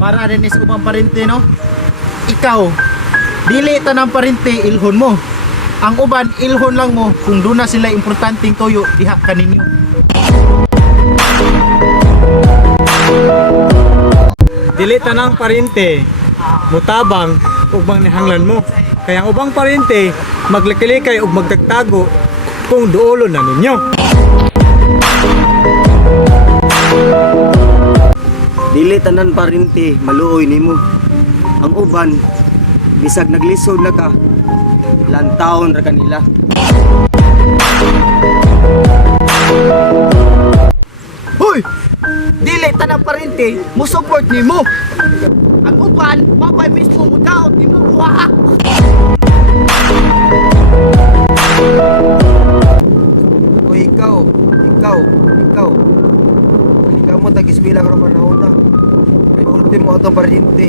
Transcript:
para rin is ubang parente no. Ikaw dili tanang parente ilhon mo. Ang uban ilhon lang mo kung doon na sila importanteng tuyo diha kaninyo. Dili tanang parente mutabang ug manghanglan mo. Kaya ang ubang parente maglikay-likay ug magtagtago kung duolon na ninyo. Dili tanan parente maluoy nimo. Ang uban bisag naglisod na ka, lantawon ra kanila. Hoy! Dili tanang parente mo support nimo. Ang uban mapay mismo mo daot nimo. Wah! O ikaw. Hindi ka mo tag-eskwela karon panahon na. Kay ultimo atong parente.